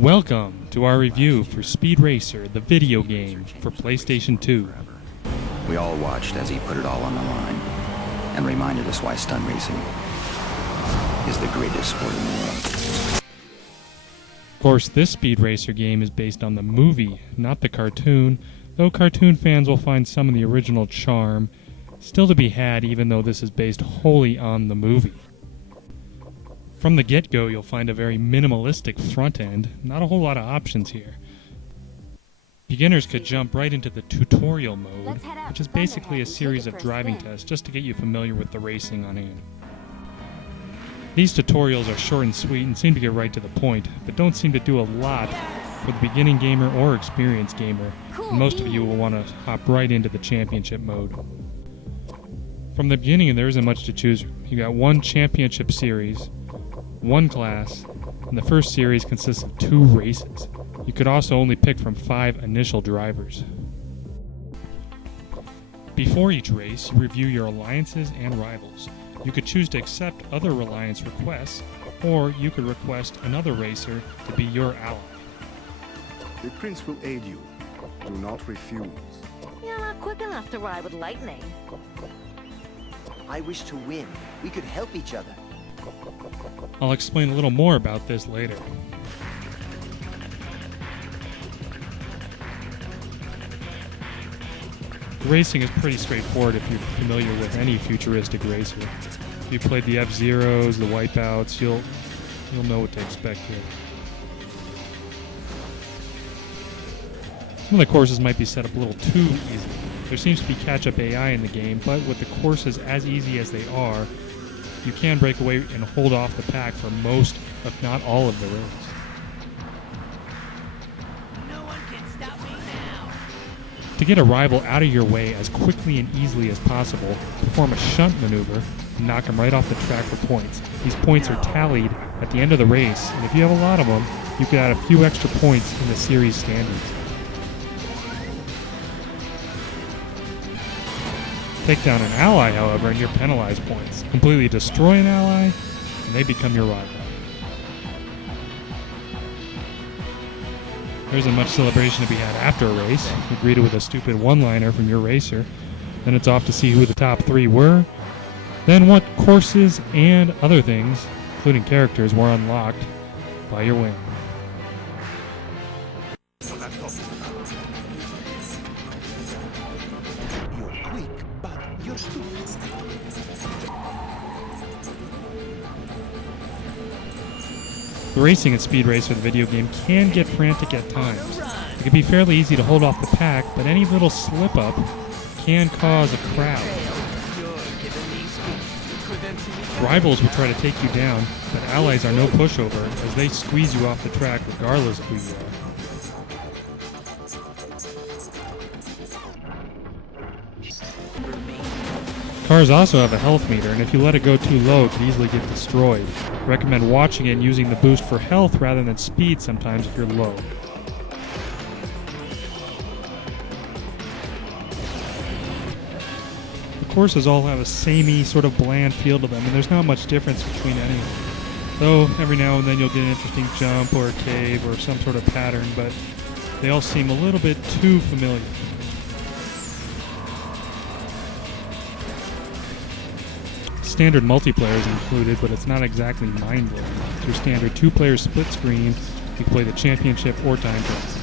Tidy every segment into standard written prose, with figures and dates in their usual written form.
Welcome to our review for Speed Racer, the video game for PlayStation 2. We all watched as he put it all on the line and reminded us why stunt racing is the greatest sport in the world. Of course, this Speed Racer game is based on the movie, not the cartoon, though cartoon fans will find some of the original charm still to be had even though this is based wholly on the movie. From the get-go, you'll find a very minimalistic front end, not a whole lot of options here. Beginners could jump right into the tutorial mode, which is basically a series of driving tests just to get you familiar with the racing on hand. These tutorials are short and sweet and seem to get right to the point, but don't seem to do a lot for the beginning gamer or experienced gamer, and most of you will want to hop right into the championship mode. From the beginning, there isn't much to choose from. You got one championship series, one class, and the first series consists of 2 races. You could also only pick from 5 initial drivers. Before each race, you review your alliances and rivals. You could choose to accept other alliance requests, or you could request another racer to be your ally. The prince will aid you. Do not refuse. You're not quick enough to ride with lightning. I wish to win. We could help each other. I'll explain a little more about this later. The racing is pretty straightforward if you're familiar with any futuristic racer. If you played the F-Zeros, the Wipeouts, you'll know what to expect here. Some of the courses might be set up a little too easy. There seems to be catch-up AI in the game, but with the courses as easy as they are, you can break away and hold off the pack for most, if not all, of the race. No one can stop me now. To get a rival out of your way as quickly and easily as possible, perform a shunt maneuver and knock him right off the track for points. These points are tallied at the end of the race, and if you have a lot of them, you can add a few extra points in the series standings. Take down an ally, however, and you're penalized points. Completely destroy an ally, and they become your rival. There isn't much celebration to be had after a race. You greet it with a stupid one-liner from your racer. Then it's off to see who the top 3 were, then what courses and other things, including characters, were unlocked by your win. The racing at Speed Racer, the video game, can get frantic at times. It can be fairly easy to hold off the pack, but any little slip-up can cause a crowd. Rivals will try to take you down, but allies are no pushover as they squeeze you off the track regardless of who you are. Cars also have a health meter, and if you let it go too low, it can easily get destroyed. Recommend watching it and using the boost for health rather than speed sometimes if you're low. The courses all have a samey, sort of bland feel to them, and there's not much difference between any of them. Though every now and then you'll get an interesting jump or a cave or some sort of pattern, but they all seem a little bit too familiar. Standard multiplayer is included, but it's not exactly mind-blowing. Through standard 2-player split screen, you can play the championship or time trials.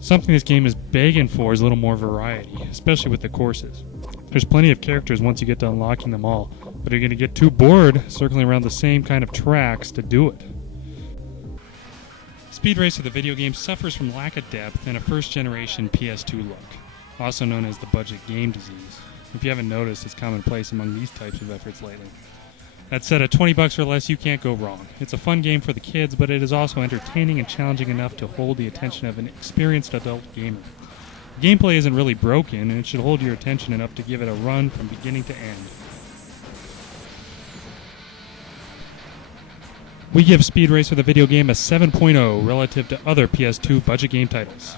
Something this game is begging for is a little more variety, especially with the courses. There's plenty of characters once you get to unlocking them all, but you're going to get too bored circling around the same kind of tracks to do it. Speed Racer, the video game, suffers from lack of depth and a first-generation PS2 look, also known as the budget game disease. If you haven't noticed, it's commonplace among these types of efforts lately. That said, at $20 or less, you can't go wrong. It's a fun game for the kids, but it is also entertaining and challenging enough to hold the attention of an experienced adult gamer. The gameplay isn't really broken, and it should hold your attention enough to give it a run from beginning to end. We give Speed Racer the video game a 7.0 relative to other PS2 budget game titles.